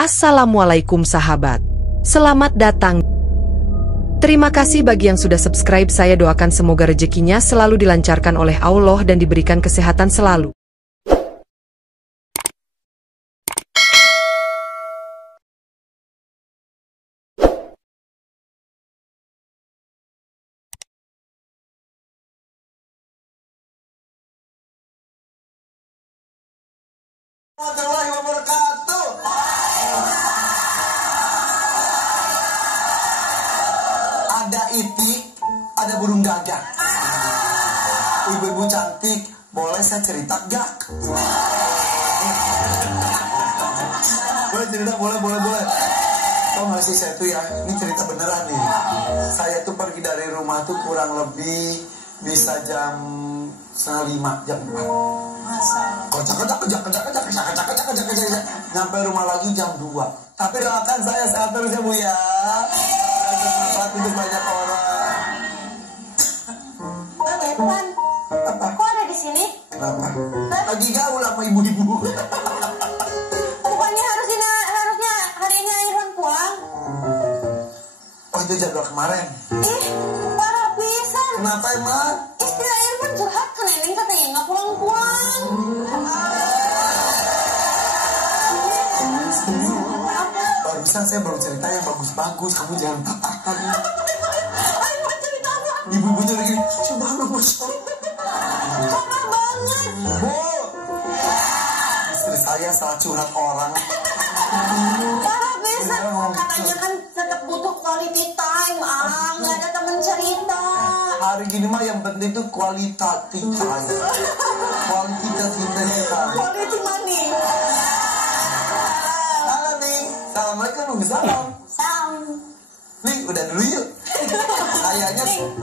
Assalamualaikum sahabat. Selamat datang. Terima kasih bagi yang sudah subscribe. Saya doakan semoga rezekinya selalu dilancarkan oleh Allah dan diberikan kesehatan selalu. Warahmatullahi wabarakatuh. Ada itik, ada burung gagak. Ibu-ibu cantik, boleh saya cerita gak? Boleh cerita, boleh. Tau gak sih saya tuh ya, ini cerita beneran nih. Saya tuh pergi dari rumah tuh kurang lebih bisa jam 4:30, jam 4. Kejak. Nyampe rumah lagi jam 2. Tapi doakan saya sehat terus ya Bu ya. Semangat untuk banyak orang. Evan, Apa? kok ada di sini? Kenapa? Lagi gaul sama ibu-ibu. Bukannya harusnya hari ini Irfan pulang? Oh itu jadwal kemarin. Ih, parah pisan. Kenapa emang? Istri Irfan curhat ke Neneng katanya nggak pulang-pulang. Barusan saya baru cerita yang bagus-bagus. Kamu jangan patahkan. Ayo cerita apa? Ibu-ibunya lagi, subhanallah. Parah banget. Bu, istri saya salah curhat orang. Parah pisan. Katanya kan tetap butuh quality time. Nggak ada temen cerita. Hari gini mah yang penting tuh kualitatif time. Kualitatif time. Quality money. Halo Ning, assalamualaikum. Salam. Sound. Ning, udah dulu yuk.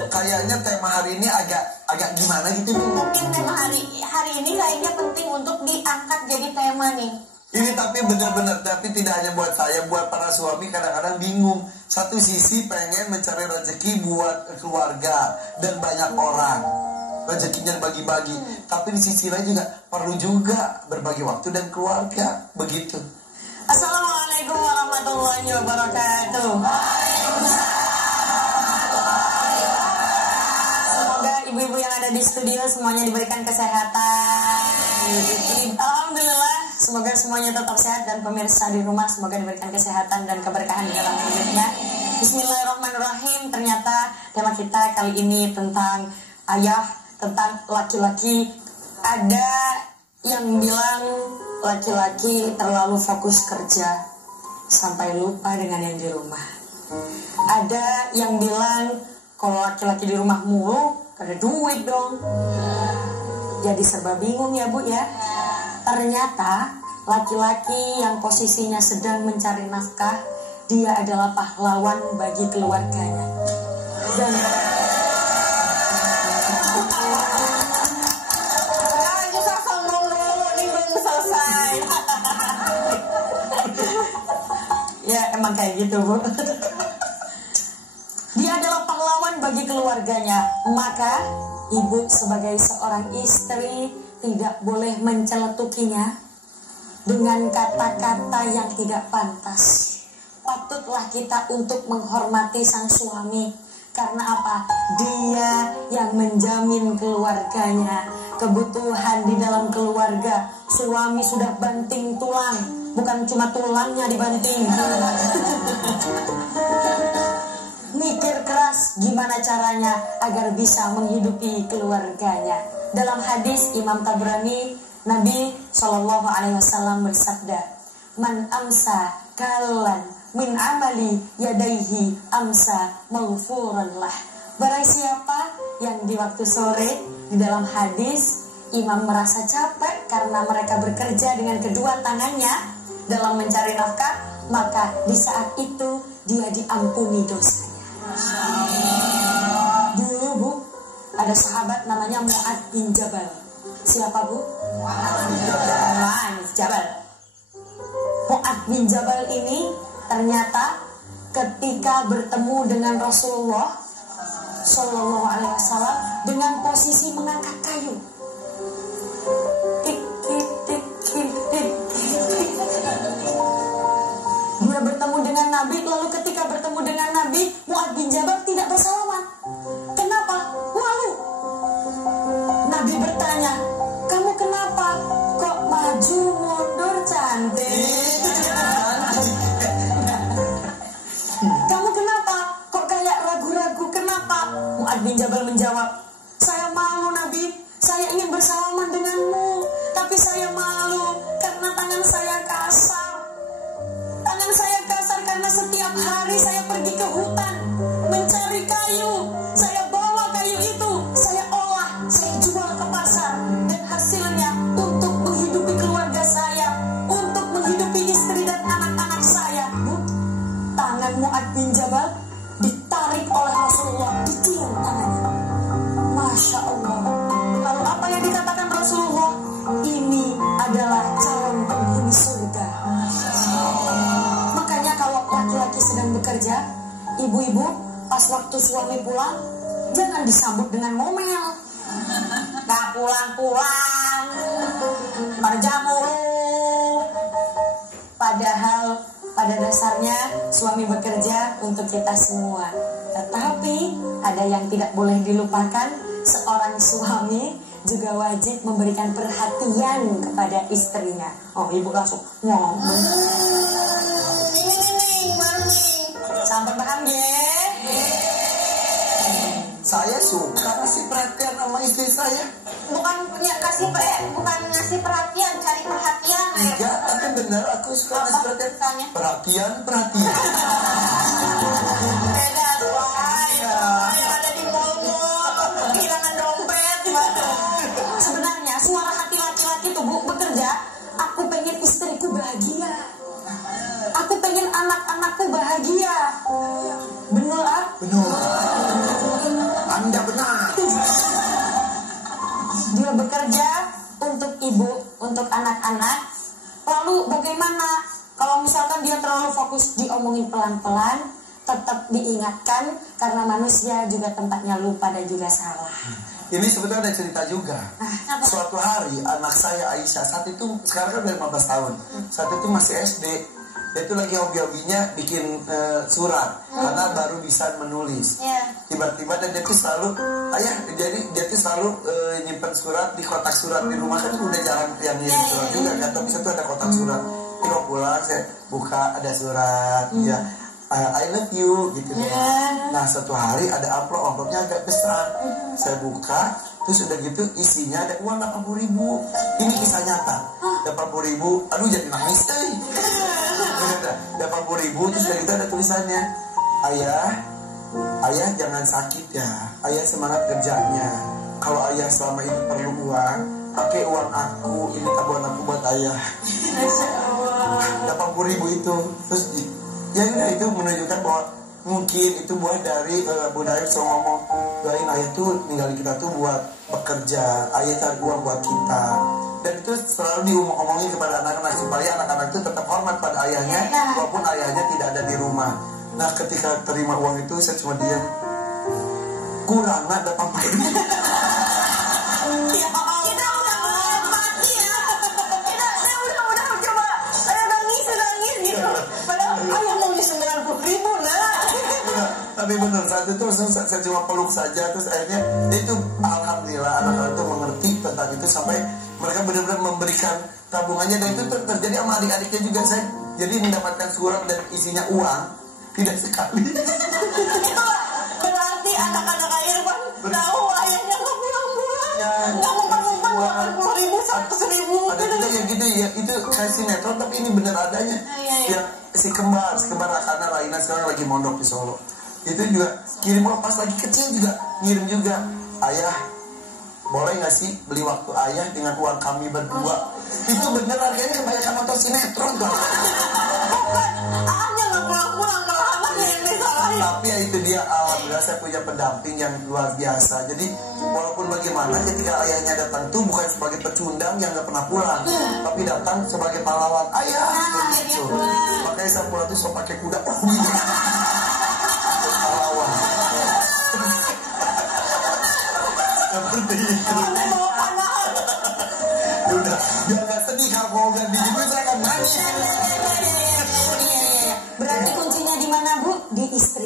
Kayaknya tema hari ini agak gimana gitu nih. Mungkin tema hari ini kayaknya penting untuk diangkat jadi tema nih. Ini tapi benar-benar, tapi tidak hanya buat saya, buat para suami kadang-kadang bingung. Satu sisi pengen mencari rezeki buat keluarga dan banyak orang, rezekinya bagi-bagi. Tapi di sisi lain juga perlu juga berbagi waktu dan keluarga, begitu. Assalamualaikum warahmatullahi wabarakatuh. Semoga ibu-ibu yang ada di studio semuanya diberikan kesehatan. Alhamdulillah, semoga semuanya tetap sehat dan pemirsa di rumah semoga diberikan kesehatan dan keberkahan di dalam hidupnya. Bismillahirrahmanirrahim. Ternyata tema kita kali ini tentang ayah, tentang laki-laki. Ada yang bilang laki-laki terlalu fokus kerja sampai lupa dengan yang di rumah. Ada yang bilang kalau laki-laki di rumah mulu gak ada duit dong. Jadi serba bingung ya Bu ya. Ternyata laki-laki yang posisinya sedang mencari nafkah, dia adalah pahlawan bagi keluarganya. Dan ya emang kayak gitu Bu. Dia adalah pahlawan bagi keluarganya. Maka ibu sebagai seorang istri tidak boleh menceletukinya dengan kata-kata yang tidak pantas. Patutlah kita untuk menghormati sang suami. Karena apa? Dia yang menjamin keluarganya, kebutuhan di dalam keluarga. Suami sudah banting tulang, bukan cuma tulangnya dibanting. Mikir keras gimana caranya agar bisa menghidupi keluarganya. Dalam hadis Imam Tabrani, Nabi SAW bersabda, "Man amsa kalan min amali yadaihi amsa maghfuran lah." Barang siapa yang di waktu sore, di dalam hadis imam merasa capek karena mereka bekerja dengan kedua tangannya dalam mencari nafkah, maka di saat itu dia diampuni dosanya. Dulu Bu, ada sahabat namanya Mu'adz bin Jabal. Siapa Bu? Mu'adz Jabal. Mu'adz bin Jabal ini ternyata ketika bertemu dengan Rasulullah Shallallahu Alaihi Wasallam dengan posisi mengangkat kayu, tik tik tik tik tik. Dia bertemu dengan Nabi, lalu ketika bertemu dengan Nabi, Mu'adz bin Jabal tidak bersalaman. Kenapa? Malu. Nabi bertanya, kamu kenapa? Kok maju mundur cantik? Kamu kenapa? Kok kayak ragu-ragu? Kenapa? Mu'adz bin Jabal menjawab, saya malu Nabi, saya ingin bersalaman denganmu, tapi saya malu karena tangan saya kasar. Tangan saya kasar karena setiap hari saya pergi ke hutan mencari kayu. Saya bawa kayu itu, saya olah, saya jual ke pasar, dan hasilnya untuk menghidupi keluarga saya, untuk menghidupi istri dan anak-anak saya. Tangan Mu'adz bin Jabal ditarik oleh Rasulullah, ditiup tangannya. Masya Allah. Lalu apa yang dikatakan Rasulullah? Ini adalah calon penghuni surga. Makanya kalau laki-laki sedang bekerja, ibu-ibu pas waktu suami pulang, jangan disambut dengan ngomel. Gak pulang-pulang, kerja mulu. Padahal pada dasarnya suami bekerja untuk kita semua. Tetapi ada yang tidak boleh dilupakan, seorang suami juga wajib memberikan perhatian kepada istrinya. Oh, ibu langsung ngomong. Sampai paham ya? Saya suka ngasih perhatian sama istri saya. Bukan punya kasih bukan ngasih perhatian, cari perhatian. Iya, tapi bener aku suka ngasih perhatian. Perhatian. Beda tuan. Yang ada di mall-mall, kehilangan dompet. Sebenarnya suara hati laki-laki tuh Bu bekerja. Aku pengen istriku bahagia. Aku pengen anak-anakku bahagia. Benar ah? Benar. Anda benar. Dia bekerja untuk ibu, untuk anak-anak. Lalu bagaimana kalau misalkan dia terlalu fokus diomongin pelan-pelan, tetap diingatkan karena manusia juga tempatnya lupa dan juga salah. Ini sebetulnya ada cerita juga. Suatu hari anak saya Aisyah, saat itu sekarang kan udah 15 tahun. Saat itu masih SD. Dia itu lagi hobi-hobinya bikin surat karena baru bisa menulis. Tiba-tiba dan dia tuh selalu jadi dia tuh selalu nyimpen surat di kotak surat di rumah, kan udah jarang yang ngirim surat juga kan, tapi satu ada kotak surat. Jadi kalau pulang saya buka ada surat ya, I love you gitu ya. Nah satu hari ada amplopnya agak besar, saya buka terus udah gitu isinya ada uang 80.000. Ini kisah nyata. 80.000, aduh jadi nangis deh. 80.000 terus dari itu ada tulisannya, ayah jangan sakit ya, ayah semangat kerjanya. Kalau ayah selama ini perlu uang, pakai uang aku, ini tabungan aku buat ayah. 80.000 itu terus ya itu menunjukkan bahwa mungkin itu buah dari Bunda Ayah selalu ngomong, doain ayah tuh ninggalin kita tuh buat bekerja, ayah cari uang buat kita. Dan itu selalu diomongin kepada anak-anak supaya anak-anak itu tetap hormat pada ayahnya walaupun ayahnya tidak ada di rumah. Nah ketika terima uang itu saya cuma diam, kurang ada apa-apa. Kita udah mati ya. Kita udah coba nangis gitu. Padahal ayah nangis 90.000 nah. Tapi benar saat itu saya cuma peluk saja, terus akhirnya itu alhamdulillah anak-anak itu mengerti tentang itu sampai mereka benar-benar memberikan tabungannya, dan itu terjadi sama adik-adiknya juga. Saya jadi mendapatkan surat dan isinya uang tidak sekali. Itu berarti anak-anak Irfan tahu ayahnya nggak pulang-pulang, nggak ngumpet-ngumpet 80.000, 100.000. Ada juga yang gitu ya, itu kayak sinetron tapi ini benar adanya. Yang si kembar Rakana Raina sekarang lagi mondok di Solo. Itu juga kirim pas lagi kecil juga ngirim juga, ayah boleh nggak sih beli waktu ayah dengan uang kami berdua. Itu bener harganya kebanyakan nonton sinetron tuh. Bukan, ayahnya nggak pulang-pulang, malah anaknya yang disalahin. Tapi ya itu dia, alhamdulillah saya punya pendamping yang luar biasa. Jadi walaupun bagaimana ketika ayahnya datang tuh bukan sebagai pecundang yang nggak pernah pulang, tapi datang sebagai pahlawan ayah. Gitu. Makanya saya pulang tuh pakai kuda. Pahlawan. Seperti itu. Udah, biar nggak sedih kalau nggak digituin saya akan nangis.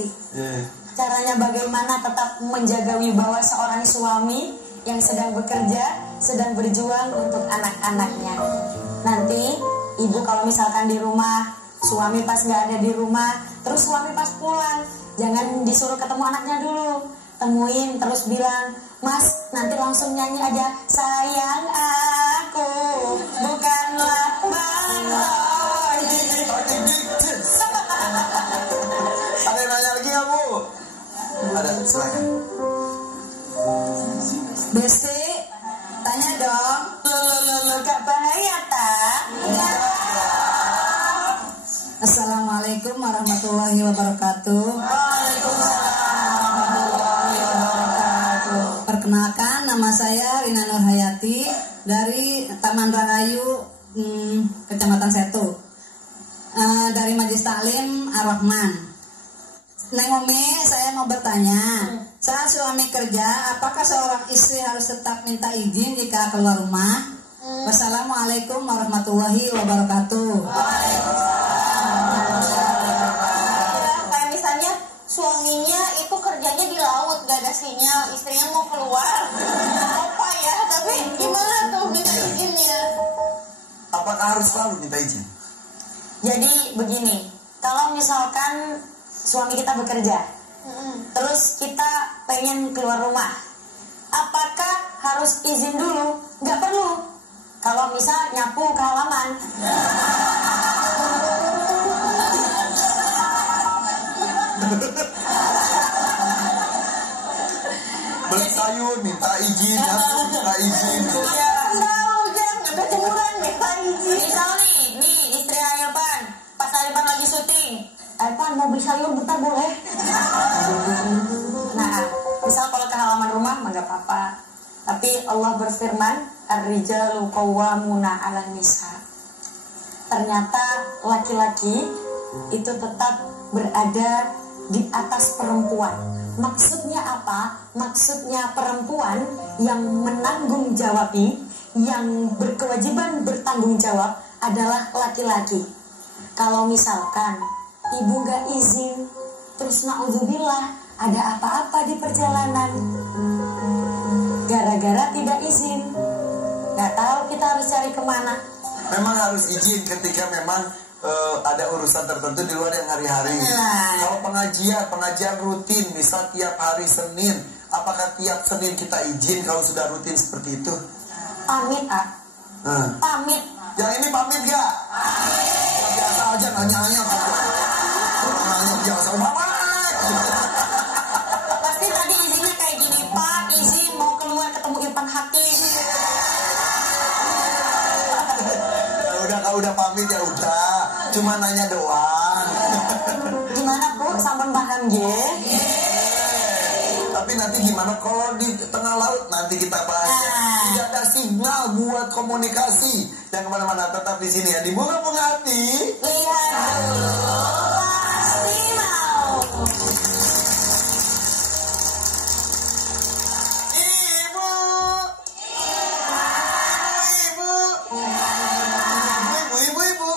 istri. Caranya bagaimana tetap menjaga wibawa seorang suami yang sedang bekerja, sedang berjuang untuk anak-anaknya. Nanti ibu kalau misalkan di rumah, suami pas nggak ada di rumah, terus suami pas pulang, jangan disuruh ketemu anaknya dulu. Temuin terus bilang, Mas, nanti langsung nyanyi aja, sayang aku bukanlah baloi. Ada yang nanya lagi nggak, Bu? Ada, silakan. Besti, tanya dong. Gak bahaya tak? Assalamualaikum warahmatullahi wabarakatuh. Perkenalkan, nama saya Rina Nurhayati dari Taman Rahayu, Kecamatan Setu, dari Majelis Taklim Ar-Rahman. Neng Umi, saya mau bertanya, saat suami kerja, apakah seorang istri harus tetap minta izin jika keluar rumah? Wassalamualaikum warahmatullahi wabarakatuh. Kayak misalnya suaminya itu kerjanya di laut, gak ada sinyal, istrinya mau keluar, apa ya? Tapi gimana tuh minta izinnya? Apakah harus selalu minta izin? Jadi begini, kalau misalkan suami kita bekerja, terus kita pengen keluar rumah, apakah harus izin dulu? Nggak perlu. Kalau misal nyapu ke halaman, Beli sayur minta izin, minta izin. Tahu jangan ada jemuran minta izin. misal nih istri Airpan, pas Airpan lagi syuting, Airpan mau beli sayur bentar boleh? Nah, misal kalau ke halaman rumah mah nggak apa-apa. Tapi Allah berfirman, ar-rijalu qawwamuna 'alan nisa. Ternyata laki-laki itu tetap berada di atas perempuan. Maksudnya apa? Maksudnya perempuan yang menanggung jawabi, yang berkewajiban bertanggung jawab adalah laki-laki. Kalau misalkan ibu nggak izin, terus na'udzubillah ada apa-apa di perjalanan, gara-gara tidak izin, nggak tahu kita harus cari kemana. Memang harus izin ketika memang ada urusan tertentu di luar yang hari-hari. Kalau pengajian rutin, misal tiap hari Senin, apakah tiap Senin kita izin kalau sudah rutin seperti itu? Pamit, pamit. Yang ini pamit gak? Biasa aja nanya-nanya. Nanya biasa banget. Pasti tadi izinnya kayak gini, Pak, izin mau keluar ketemu Irfan Hakim. Udah pamit ya udah, cuma nanya doang. Gimana Bu, sampun paham ya? Tapi nanti gimana kalau di tengah laut, nanti kita bahas ya. Tidak ada signal buat komunikasi. Jangan kemana-mana, tetap di sini ya, di Bunga-Bunga Hati. Lihat dulu, pasti mau. Ibu.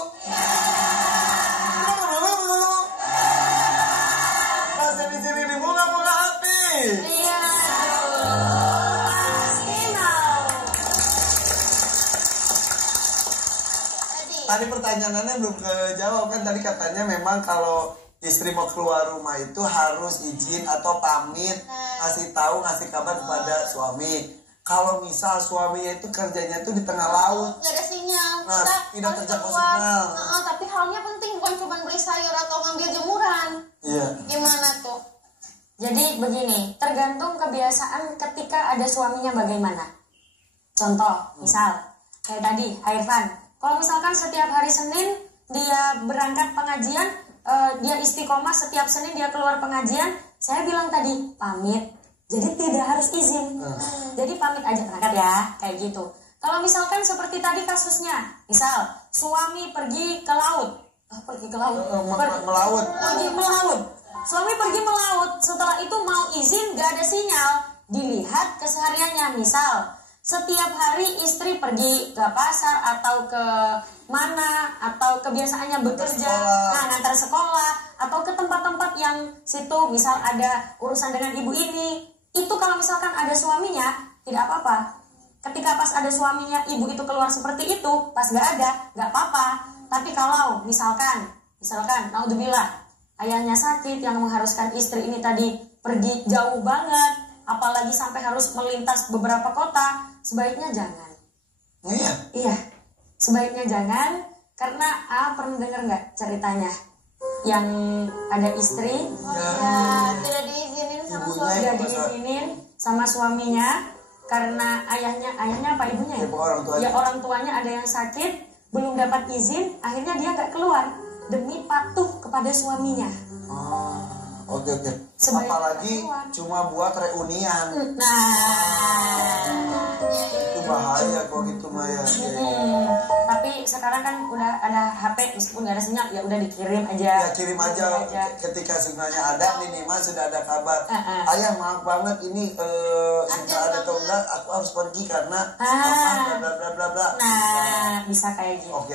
Masih di sini di Bunga-Bunga Hati. Lihat dulu, pasti mau. Tadi pertanyaannya belum kejawab kan, tadi katanya memang kalau istri mau keluar rumah itu harus izin atau pamit, ngasih tahu, ngasih kabar kepada suami. Kalau misal suaminya itu kerjanya itu di tengah laut, Gak ada sinyal. Nah, Kita tidak harus terjangkau keluar. sinyal. Tapi halnya penting, bukan cuma beli sayur atau ngambil jemuran. iya. Gimana tuh? Jadi begini, tergantung kebiasaan ketika ada suaminya bagaimana. Contoh, misal kayak tadi Airfan, kalau misalkan setiap hari Senin dia berangkat pengajian, dia istiqomah setiap Senin dia keluar pengajian, saya bilang tadi pamit, jadi tidak harus izin. Jadi pamit aja berangkat ya, kayak gitu. Kalau misalkan seperti tadi kasusnya, misal suami pergi ke laut, Melaut. pergi melaut. Suami pergi melaut, setelah itu mau izin gak ada sinyal. Dilihat kesehariannya, misal setiap hari istri pergi ke pasar atau ke mana, atau kebiasaannya bekerja, ngantar sekolah, atau ke tempat-tempat slot yang situ, misal ada urusan dengan ibu ini, itu kalau misalkan ada suaminya tidak apa-apa. Ketika pas ada suaminya ibu itu keluar seperti itu, pas gak ada gak apa-apa. Tapi kalau misalkan naudzubillah ayahnya sakit yang mengharuskan istri ini tadi pergi jauh banget, apalagi sampai harus melintas beberapa kota, sebaiknya jangan. Iya, sebaiknya jangan. Karena pernah dengar nggak ceritanya yang ada istri tidak diizinin sama suami. tidak diizinin sama suaminya karena ayahnya apa ibunya ya? Orang tuanya ada yang sakit, belum dapat izin, akhirnya dia nggak keluar demi patuh kepada suaminya. Oke. Apalagi cuma buat reunian. Itu bahaya kok gitu Maya. Tapi sekarang kan udah ada HP, meskipun nggak ada sinyal ya udah dikirim aja. Ya kirim aja. Ketika sinyalnya ada, minimal sudah ada kabar. Ayah maaf banget ini sinyal ada atau enggak, aku harus pergi karena bla bla bla bla. Nah, bisa kayak gitu. Oke.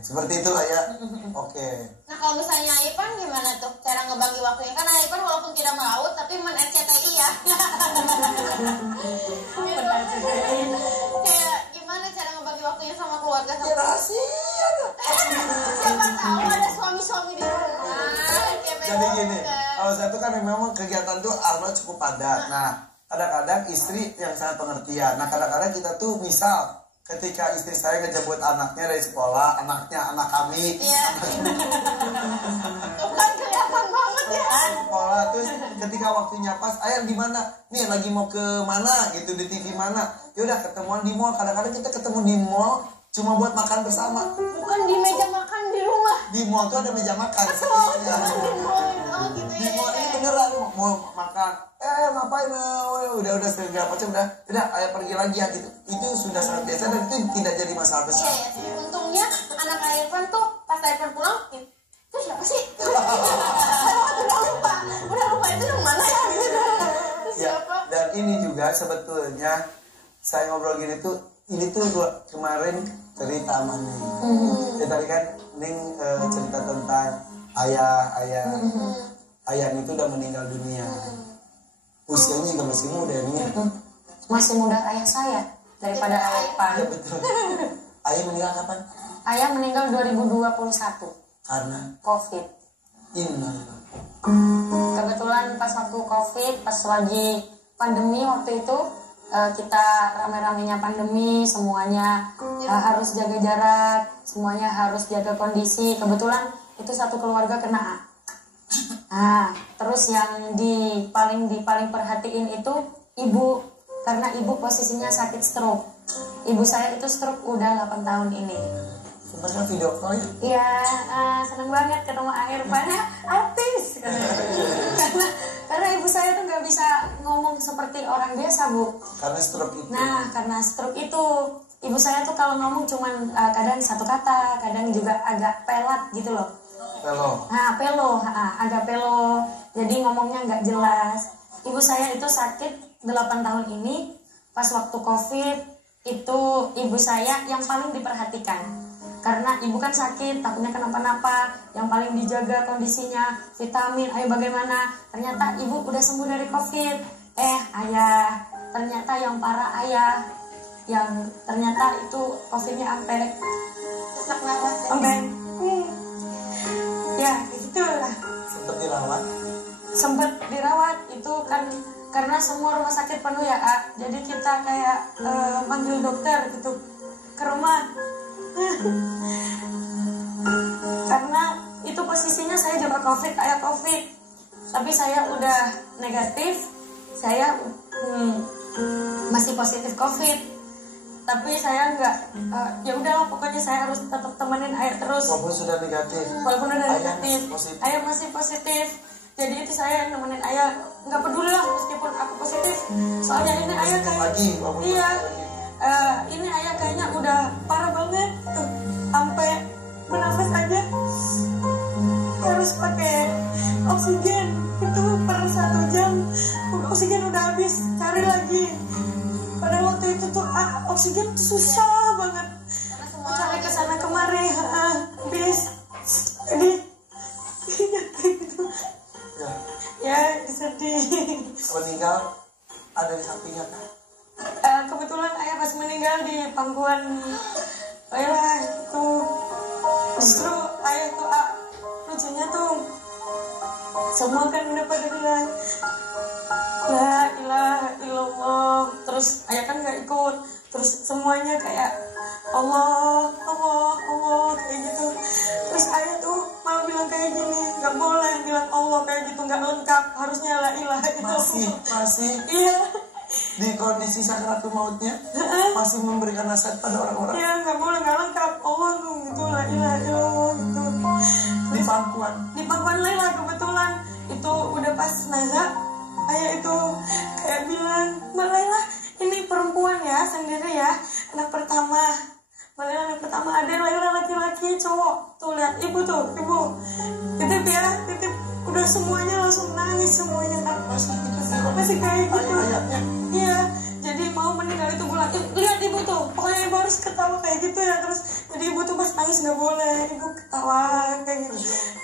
Seperti itu lah ya. Oke. Nah kalau misalnya Aipan gimana tuh cara ngebagi waktunya? Kan Aipan walaupun tidak melaut tapi men-RCTI ya. Kayak gimana cara ngebagi waktunya sama keluarga? Ya rahasia. Siapa tahu ada suami-suami di rumah. Jadi gini, kalau saya tuh kan memang kegiatan tuh Arnold cukup padat. Nah, kadang-kadang istri yang sangat pengertian. Nah, kadang-kadang kita tuh misal ketika istri saya ngejemput anaknya dari sekolah, anak kami. Iya. Tuh kan kelihatan banget ya. Sekolah terus ketika waktunya pas, ayah di mana? Nih lagi mau ke mana gitu di TV mana? Ya udah ketemuan di mall. Kadang-kadang kita ketemu di mall cuma buat makan bersama. Bukan di meja makan di rumah. Di mall tuh ada meja makan. Gitu Di ya. mall ini beneran mau makan. Ngapain? Udah segala macam udah ayah pergi lagi ya gitu. Itu sudah sangat biasa dan itu tidak jadi masalah besar. Iya. Untungnya anak Aipan tuh pas Aipan pulang, itu siapa sih? udah lupa itu yang mana ya gitu. Itu Ya, siapa? dan ini juga sebetulnya saya ngobrol gini tuh, ini tuh kemarin cerita sama Ning. Ya tadi kan Ning cerita tentang ayah itu udah meninggal dunia. Usianya juga masih muda ya. Masih muda ayah saya daripada Aipan. Ya betul. Ayah meninggal kapan? Ayah meninggal 2021 Karena COVID. Innalillah. Kebetulan pas waktu COVID, pas lagi pandemi waktu itu, kita rame-ramenya pandemi, semuanya harus jaga jarak, semuanya harus jaga kondisi. Kebetulan itu satu keluarga kena. Terus yang paling perhatiin itu ibu, karena ibu posisinya sakit stroke. Ibu saya itu stroke udah 8 tahun ini. Sebenarnya video call ya? Iya, seneng banget ketemu Airpannya artis. Karena ibu saya tuh nggak bisa ngomong seperti orang biasa, Bu. Karena stroke itu. Nah, karena stroke itu ibu saya tuh kalau ngomong cuman kadang satu kata, kadang juga agak pelat gitu loh. Pelo. Agak pelo. Jadi ngomongnya nggak jelas. Ibu saya itu sakit 8 tahun ini. Pas waktu COVID itu ibu saya yang paling diperhatikan. Karena ibu kan sakit, takutnya kenapa-napa. Yang paling dijaga kondisinya, vitamin, ayo bagaimana. Ternyata ibu udah sembuh dari COVID. Ayah, ternyata yang parah ayah. Yang ternyata itu COVID-nya sampai Sesak nafas. Ya gitu lah. Sempat dirawat itu kan karena semua rumah sakit penuh ya, jadi kita kayak manggil dokter gitu ke rumah. Karena itu posisinya saya juga COVID, kayak COVID, tapi saya udah negatif, saya masih positif COVID. Tapi saya enggak, ya udahlah pokoknya saya harus tetap temenin ayah terus. Walaupun sudah negatif. Walaupun udah negatif, ayah masih positif. Jadi itu saya yang nemenin ayah, nggak peduli lah meskipun aku positif. Soalnya ini ayah kayak, ini ayah kayaknya udah parah banget tuh, sampai bernafas aja harus pakai oksigen itu per 1 jam. Oksigen udah habis, cari lagi. Pada waktu itu tuh oksigen tuh susah banget. Cari kesana kemari, habis. Jadi kayak gitu. sedih. Meninggal ada di sampingnya kan? Kebetulan ayah pas meninggal di pangkuan. Ayah itu justru ayah itu lucunya tuh semua kan udah pada bilang la ilaha illallah, terus ayah kan nggak ikut, terus semuanya kayak Allah Allah Allah kayak gitu. Terus ayah tuh malah bilang kayak gini, nggak boleh bilang Allah kayak gitu, nggak lengkap, harusnya la ilaha illallah. Masih Iya. di kondisi sakaratul mautnya masih memberikan nasihat pada orang-orang. Iya, nggak boleh, nggak lengkap Allah tuh gitu, la ilaha illallah gitu. Di pangkuan Di pangkuan Laila kebetulan itu udah pas nazar, ayah itu kayak bilang, Mbak Laila ini perempuan ya sendiri ya, anak pertama. Mbak Laila anak pertama, ada Laila laki-laki cowok, tuh lihat ibu tuh, ibu titip ya, titip. Udah semuanya langsung nangis semuanya kan, masih kayak gitu. ayat-ayatnya. Iya, jadi mau meninggal itu bilang, lihat ibu tuh, pokoknya ibu harus ketawa kayak gitu ya. Terus jadi ibu tuh pas nangis nggak boleh, ibu ketawa kayak gitu.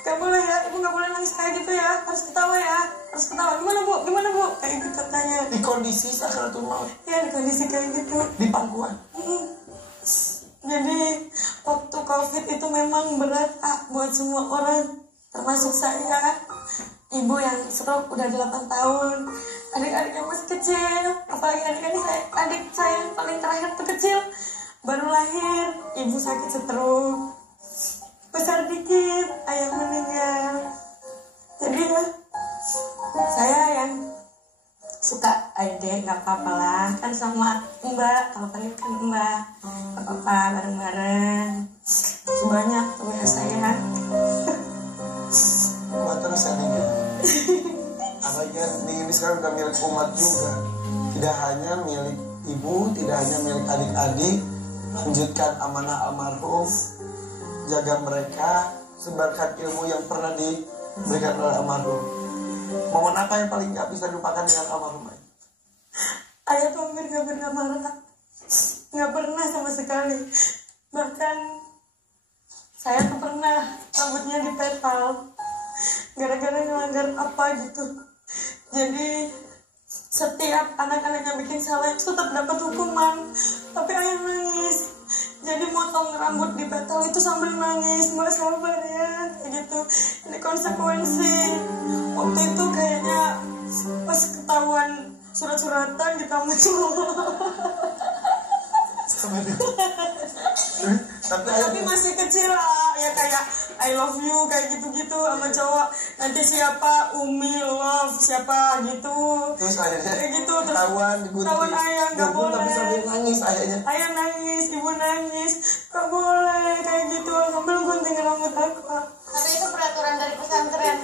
Nggak boleh ya, ibu nggak boleh nangis kayak gitu ya, harus ketawa ya, harus ketawa. Gimana bu, kayak gitu tanya. Di kondisi sakaratul maut, Ya di kondisi kayak gitu. di pangkuan. Jadi waktu COVID itu memang berat buat semua orang, termasuk saya. Ibu yang stroke udah 8 tahun, adik-adiknya masih kecil, apalagi adik saya yang paling terakhir tuh kecil, baru lahir, ibu sakit stroke, besar dikit, ayah meninggal. Jadi ya, saya yang suka adik, nggak apa-apa lah, kan sama mbak, kalau panggil kan mbak, nggak apa-apa, bareng-bareng, sebanyak tuh ya saya. Buat terus adiknya. Apalagi ini sekarang udah milik umat juga. Tidak hanya milik ibu, tidak hanya milik adik-adik. Lanjutkan amanah almarhum, jaga mereka, sebarkan ilmu yang pernah diberikan oleh almarhum. Momen apa yang paling gak bisa dilupakan dengan almarhum? Ayah tuh hampir gak pernah marah, gak pernah sama sekali. Bahkan saya tuh pernah rambutnya dipetal gara-gara ngelanggar apa gitu. Jadi setiap anak-anaknya bikin salah itu tetap dapat hukuman, tapi ayah nangis. Jadi motong rambut dipetal itu sambil nangis, Mbak sabar ya, kayak gitu. Ini konsekuensi. Waktu itu kayaknya pas ketahuan surat-suratan di kamar tapi masih kecil lah ya, kayak I love you kayak gitu-gitu sama cowok. Nanti siapa Umi love siapa gitu. Terus akhirnya kayak gitu, terus tawan ayah nggak boleh. Tapi sambil nangis ayahnya. Ayah nangis, ibu nangis, nggak boleh kayak gitu sambil gunting rambut aku. Tapi itu peraturan dari pesantren.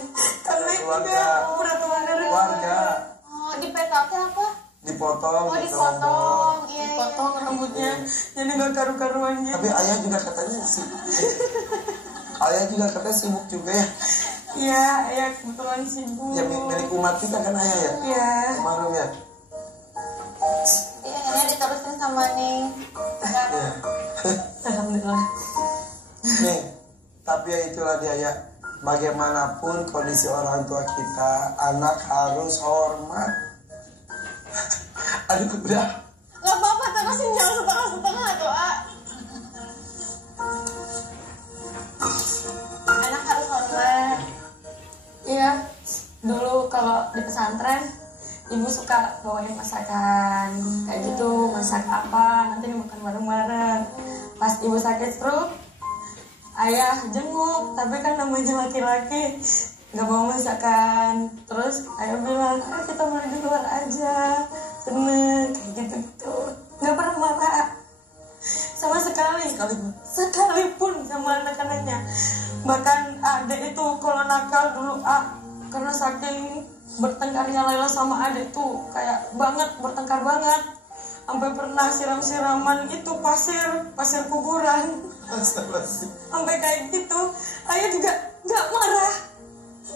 Karena itu Keluarga. dia peraturan dari Keluarga Oh, di petalnya apa? dipotong, Oh, dipotong. Iya, iya. potong rambutnya jadi nggak karu-karuan gitu. Tapi ayah juga katanya ayah juga katanya sibuk juga ya. Iya, ayah kebetulan sibuk. Ya milik umat kita kan ayah ya. Iya. Almarhum ya. Iya, akhirnya diterusin sama nih. Ya. Alhamdulillah. Nih, tapi ya itulah dia ya. Bagaimanapun kondisi orang tua kita, anak harus hormat. Aduh, udah. Gak apa-apa, terusin jangan setengah-setengah tuh, Anak harus hormat. Iya, dulu kalau di pesantren ibu suka bawain masakan kayak gitu, masak apa nanti dimakan bareng-bareng. Pas ibu sakit stroke, ayah jenguk, tapi kan namanya laki-laki nggak bawa masakan. Terus ayah bilang, ayo kita beli di luar aja, tenang kayak gitu-gitu. Nggak pernah marah sama sekali, sekalipun sama anak-anaknya. Bahkan adik itu kalau nakal dulu karena saking bertengkarnya Laila sama adik tuh kayak bertengkar banget, sampai pernah siram-siraman itu pasir kuburan. Sampai kayak gitu, ayah juga nggak marah.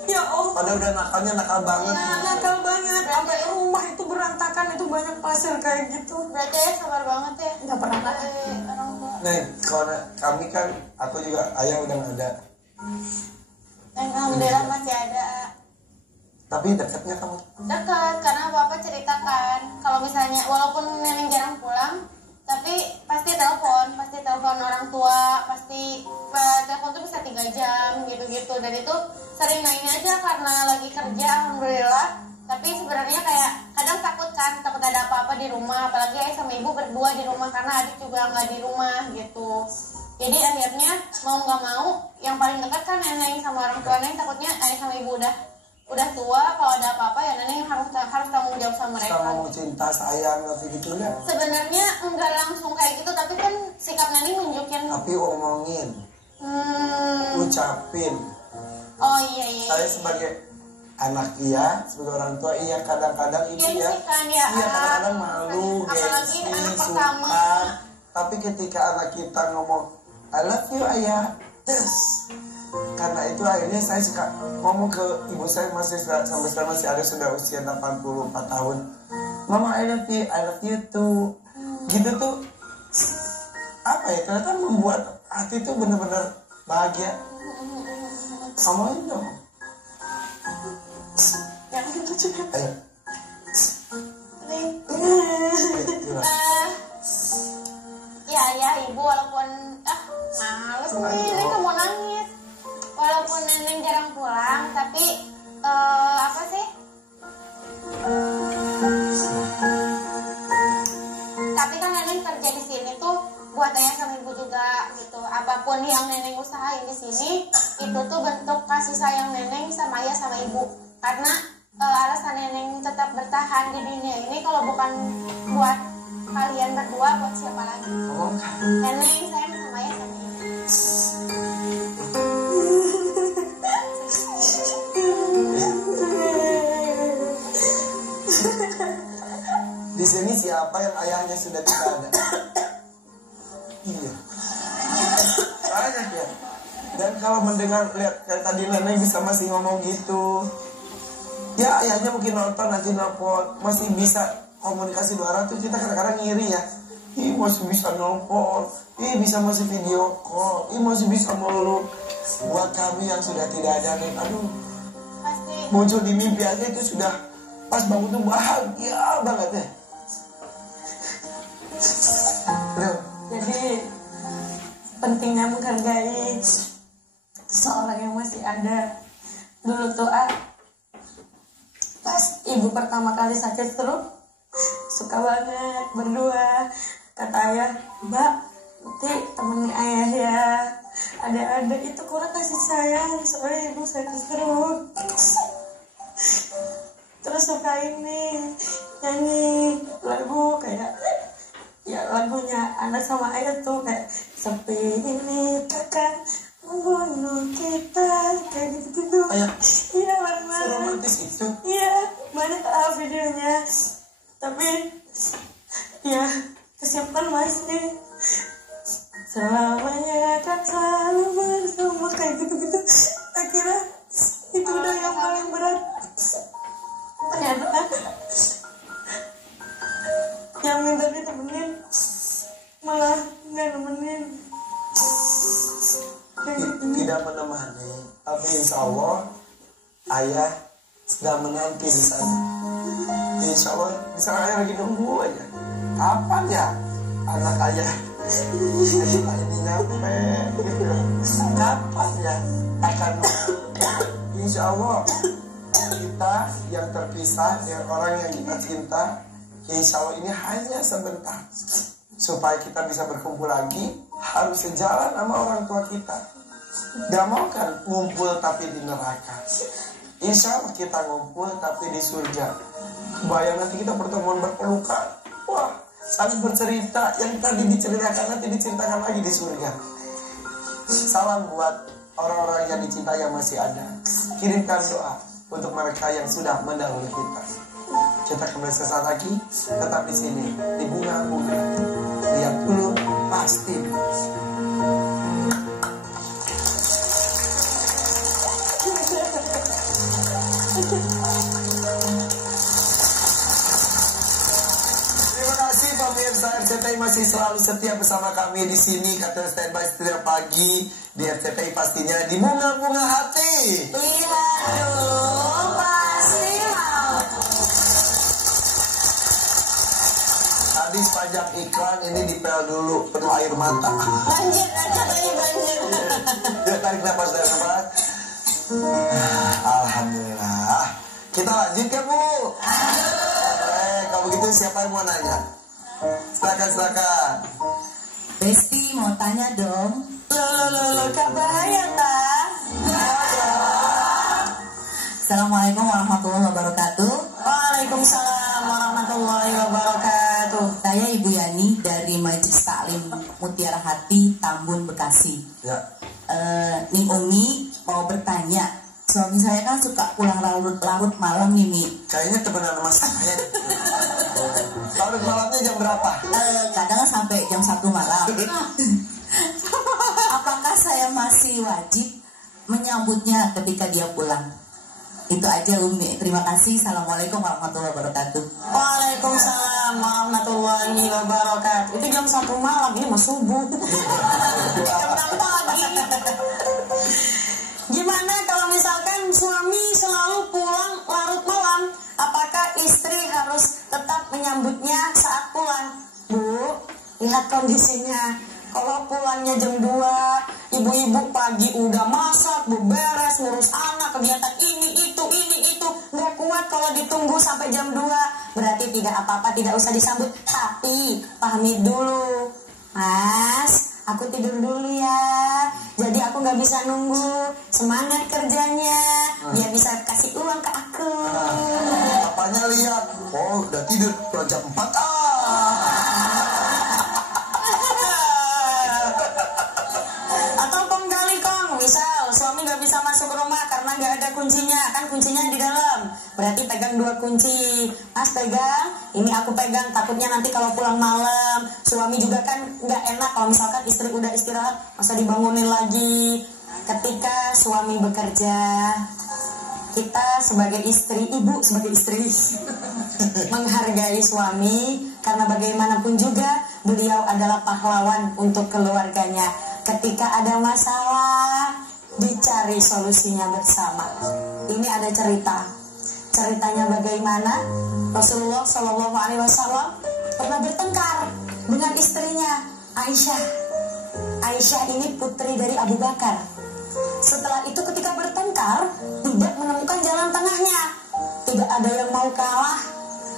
Ya Allah. Padahal udah nakalnya nakal banget. Ya, nakal banget. Sampai rumah itu berantakan, itu banyak pasir kayak gitu. Berarti ya sabar banget ya. Nggak pernah marah. Orang tua. Nih, kalau kami kan, aku juga ayah udah nggak ada. Dan alhamdulillah masih ada. Tapi dekatnya kamu? Dekat, karena bapak ceritakan kalau misalnya walaupun neneng jarang pulang, tapi pasti telepon orang tua, pasti telepon tuh bisa 3 jam gitu-gitu, dan itu sering nanya aja karena lagi kerja, alhamdulillah. Tapi sebenarnya kayak kadang takut ada apa-apa di rumah, apalagi ayah sama ibu berdua di rumah karena adik juga nggak di rumah gitu. Jadi akhirnya mau nggak mau yang paling dekat kan neneng sama orang tua. Neneng takutnya ayah sama ibu udah tua, kalau ada apa-apa ya neneng harus tanggung jawab sama mereka. Sama cinta sayang nanti gitu ya? Sebenarnya enggak langsung kayak gitu, tapi kan sikap neneng nunjukin. Tapi omongin, ucapin. Oh iya. Saya sebagai anak sebagai orang tua kadang-kadang ini ya. Kan, ya. Iya kadang-kadang malu, apalagi gengsi, anak pertama. sungkan. Tapi ketika anak kita ngomong I love you ayah, yes. Karena itu akhirnya saya suka ngomong ke ibu saya, sampai sekarang masih ada, sudah usia 84 tahun. Mama I love you too. Gitu tuh apa ya, ternyata membuat hati tuh benar-benar bahagia. Ngomongin dong. Yang itu juga. Ayo. Ya ibu walaupun males nih, ini kamu nangis. Walaupun neneng jarang pulang, tapi apa sih? Tapi kan neneng kerja di sini tuh buat ayah sama ibu juga gitu. Apapun yang neneng usahain di sini, itu tuh bentuk kasih sayang neneng sama ayah sama ibu. Karena alasan neneng tetap bertahan di dunia ini kalau bukan buat kalian berdua, buat siapa lagi? Neneng sayang sama ayah sama ibu. Di sini siapa yang ayahnya sudah tidak ada? Iya. Banyak ya. Dan kalau mendengar, lihat kayak tadi nenek bisa masih ngomong gitu. Ya ayahnya mungkin nonton nanti nelfon, masih bisa komunikasi 200, kita kadang-kadang ngiri ya. Ih masih bisa nelfon, ih bisa masih video call, ih masih bisa meluk. Buat kami yang sudah tidak ada, aduh, muncul di mimpi aja itu sudah pas bangun tuh bahagia banget ya. Jadi pentingnya menghargai seseorang yang masih ada. Dulu tuh pas ibu pertama kali sakit stroke, suka banget berdua. Kata ayah, Mbak, nanti temenin ayah ya. Ada itu kurang kasih sayang, soalnya ibu sakit stroke. Terus suka ini nyanyi lagu kayak ya lagunya anak sama ayah tuh kayak sepi ini takkan membunuh kita, kayak gitu. Ayah, Iya banget. seromantis itu. Iya banyak videonya, tapi ya kesimpan masih selamanya akan selalu bersama, kayak gitu. Akhirnya itu udah yang paling berat. Ternyata yang minta ditemenin malah nggak nemenin. Tidak menemani, tapi insya Allah ayah sedang menanti di sana. Insya Allah di sana ayah lagi nunggu aja. Kapan ya anak ayah ini nyampe gitu. Kapan ya akan, insya Allah kita yang terpisah dengan orang yang kita cinta, ya insya Allah ini hanya sebentar. Supaya kita bisa berkumpul lagi, harus sejalan sama orang tua kita. Gak mau kan ngumpul tapi di neraka. Insya Allah kita ngumpul tapi di surga. Bayang nanti kita pertemuan berpelukan, wah saling bercerita, yang tadi diceritakan nanti diceritakan lagi di surga. Salam buat orang-orang yang dicintai yang masih ada. Kirimkan doa untuk mereka yang sudah mendahului kita. Kita kembali sesaat lagi, tetap di sini di Bunga-Bunga. Lihat dulu, pasti. Terima kasih pemirsa RCTI masih selalu setia bersama kami di sini. Kata standby setiap pagi di RCTI pastinya di Bunga-Bunga Hati. Lihat dulu pasti. ini dipel dulu, penuh air mata. Banjir, katanya banjir. Dia tarik nafas dari nafas. Alhamdulillah. Kita lanjut ya Bu. Kalau begitu siapa yang mau nanya? Silakan. Besti mau tanya dong. Loh, Kak bahaya tak? Assalamualaikum warahmatullahi wabarakatuh. Waalaikumsalam warahmatullahi wabarakatuh. Saya Ibu Yani dari Majelis Taklim Mutiara Hati, Tambun, Bekasi. Ya. Ning Umi mau bertanya, suami saya kan suka pulang larut malam nih Mi. Kayaknya temenan sama saya. Larut malamnya jam berapa? Kadang sampai jam 1 malam. Apakah saya masih wajib menyambutnya ketika dia pulang? Itu aja Umi. Terima kasih. Assalamualaikum warahmatullahi wabarakatuh. Waalaikumsalam warahmatullahi wabarakatuh. Itu jam 1 malam, ini mah subuh. Jam 6 pagi. Gimana kalau misalkan suami selalu pulang larut malam? Apakah istri harus tetap menyambutnya saat pulang? Bu, lihat kondisinya. Kalau pulangnya jam 2, ibu-ibu pagi udah masak, beberes, ngurus anak, kegiatan ini, itu. Nggak kuat kalau ditunggu sampai jam 2. Berarti tidak apa-apa, tidak usah disambut. Tapi, pahami dulu. Mas, aku tidur dulu ya. Jadi aku nggak bisa nunggu. Semangat kerjanya. Dia bisa kasih uang ke aku. Apanya lihat? Oh, udah tidur. Jam 4. Atau kong misal suami nggak bisa masuk ke rumah karena nggak ada kuncinya, kan kuncinya di dalam, berarti pegang 2 kunci. Mas pegang, ini aku pegang, takutnya nanti kalau pulang malam suami juga kan nggak enak kalau misalkan istri udah istirahat masa dibangunin lagi. Ketika suami bekerja, kita sebagai istri, ibu sebagai istri menghargai suami, karena bagaimanapun juga beliau adalah pahlawan untuk keluarganya. Ketika ada masalah, dicari solusinya bersama. Ini ada ceritanya bagaimana Rasulullah Shallallahu Alaihi Wasallam pernah bertengkar dengan istrinya Aisyah. Aisyah ini putri dari Abu Bakar. Setelah itu ketika bertengkar, tidak menemukan jalan tengahnya. Tidak ada yang mau kalah,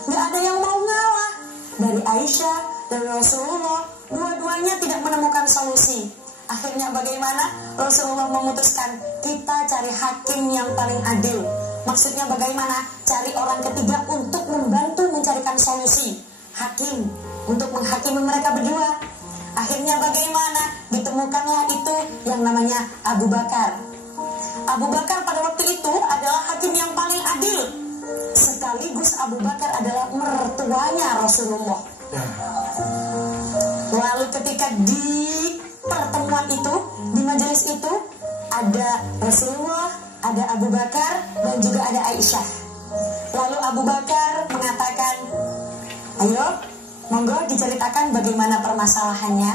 nggak ada yang mau ngalah. Dari Aisyah dan Rasulullah, dua-duanya tidak menemukan solusi. Akhirnya bagaimana? Rasulullah memutuskan kita cari hakim yang paling adil. Maksudnya bagaimana? Cari orang ketiga untuk membantu mencarikan solusi. Hakim untuk menghakimi mereka berdua. Akhirnya bagaimana? Ditemukanlah itu yang namanya Abu Bakar. Abu Bakar pada waktu itu adalah hakim yang paling adil. Sekaligus Abu Bakar adalah mertuanya Rasulullah. Lalu ketika di pertemuan itu, di majelis itu, ada Rasulullah, ada Abu Bakar, dan juga ada Aisyah. Lalu Abu Bakar mengatakan, ayo, monggo diceritakan bagaimana permasalahannya.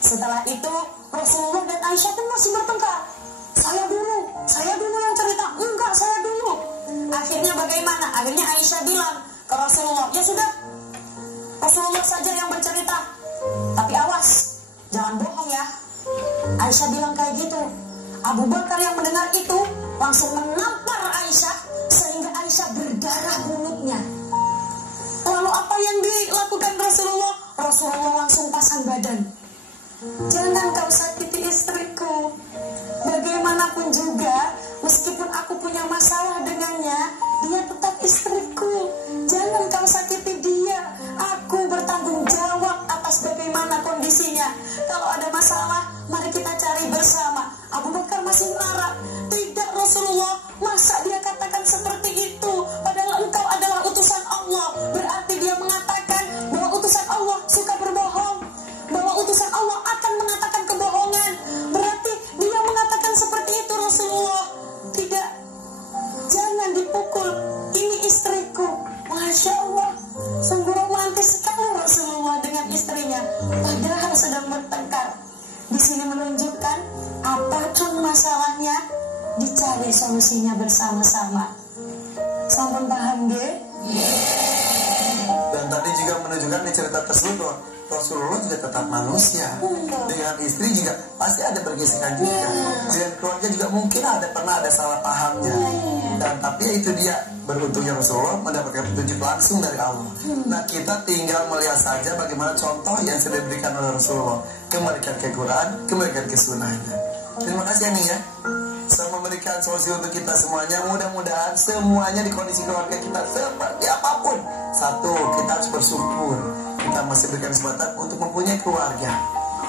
Setelah itu, Rasulullah dan Aisyah itu masih bertengkar. Saya dulu yang cerita. Enggak, saya dulu. Akhirnya bagaimana? Akhirnya Aisyah bilang ke Rasulullah, ya sudah, Rasulullah saja yang bercerita. Tapi awas, jangan bohong ya. Aisyah bilang kayak gitu. Abu Bakar yang mendengar itu langsung menampar Aisyah sehingga Aisyah berdarah mulutnya. Lalu apa yang dilakukan Rasulullah? Rasulullah langsung pasang badan. Jangan kau sakiti istriku. Bagaimanapun juga, meskipun aku punya masalah dengannya, dia tetap istriku. Jangan kau sakiti dia. Aku bertanggung jawab atas bagaimana kondisinya. Kalau ada masalah, mari kita cari bersama. Abu Bakar masih marah. Tidak Rasulullah, masa dia katakan seperti itu? Padahal engkau adalah utusan Allah. Berarti dia mengatakan bahwa utusan Allah suka berbohong, bahwa utusan Allah akan mengatakan kebohongan. Berarti dia mengatakan seperti itu Rasulullah. Tidak, jangan dipukul. Ini istriku. Masya Allah, sungguh romantis sekali Rasulullah dengan istrinya. Padahal sedang bertengkar. Di sini menunjukkan apapun masalahnya, dicari solusinya bersama-sama. Sampun paham, Ge? Dan tadi juga menunjukkan di cerita tersebut bahwa Rasulullah juga tetap manusia. Dengan istri juga pasti ada bergesekan juga. Dengan keluarga juga mungkin pernah ada salah pahamnya. Dan tapi itu dia, beruntungnya Rasulullah mendapatkan petunjuk langsung dari Allah. Nah, kita tinggal melihat saja bagaimana contoh yang sudah diberikan oleh Rasulullah. Kembalikan ke Quran, kembalikan ke sunnahnya. Terima kasih Ani ya. Saya memberikan solusi untuk kita semuanya. Mudah-mudahan semuanya di kondisi keluarga kita seperti apapun. Satu, kita harus bersyukur kita masih berikan kesempatan untuk mempunyai keluarga.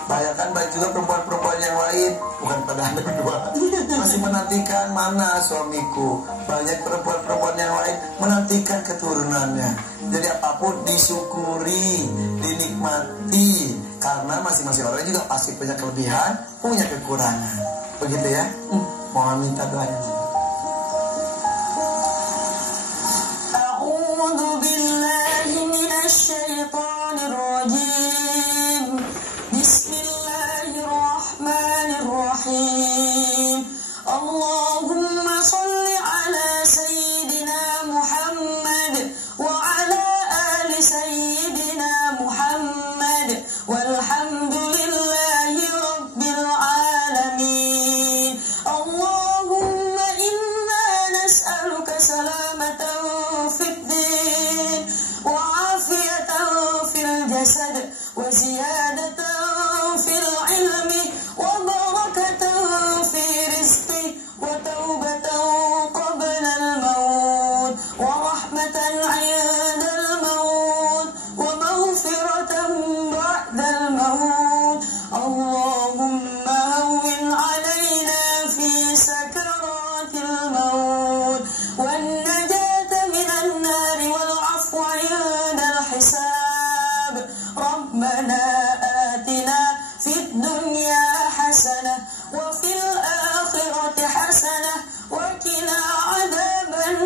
Bayangkan banyak juga perempuan-perempuan yang lain, bukan pada Anda berdua, masih menantikan mana suamiku. Banyak perempuan-perempuan yang lain menantikan keturunannya. Jadi apapun disyukuri, dinikmati, karena masing-masing orang juga pasti punya kelebihan, punya kekurangan. Begitu ya. Mohon minta doanya. A'udzu billahi minasy syaithanir rajim. Bismillahirrahmanirrahim. Allahumma shalli ala sayyidina Muhammad wa ala ali sayyidina Muhammad walhamdulillahi rabbil alamin. Allahumma inna nas'aluka salamatan fid din wa afiyatan fil jasad wa ziyadatan fil ilmi wa barakatan fi rizqi wa taubatan qabla al-maut wa rahmatan 'inda al-maut wa maghfiratan ba'da al-maut. Allahumma hawwin 'alaina fi sakaratil maut wan najata minan nar wal 'afwa 'inda al-hisab. Rabbana atina fid dunya hasanah wa fil akhirati hasanah wa qina 'adzaban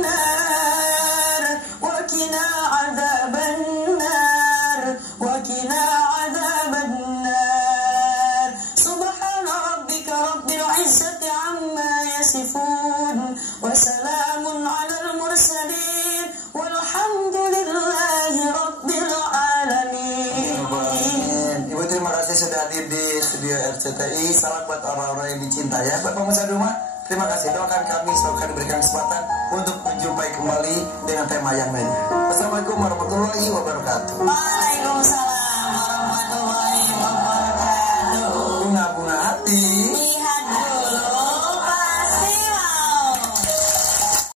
nar wa qina 'adzaban nar wa qina 'adzaban nar. Subhana rabbika rabbil 'izzati 'amma yasifun wa salamun 'alal mursalin walhamdulillahi rabbil alamin. Ibu terima kasih sudah hadir di studio RCTI. Salam buat orang-orang yang dicintai ya. Buat pemirsa di rumah, terima kasih. Doakan kami selalu akan diberikan kesempatan untuk menjumpai kembali dengan tema yang lainnya. Wassalamualaikum warahmatullahi wabarakatuh. Waalaikumsalam.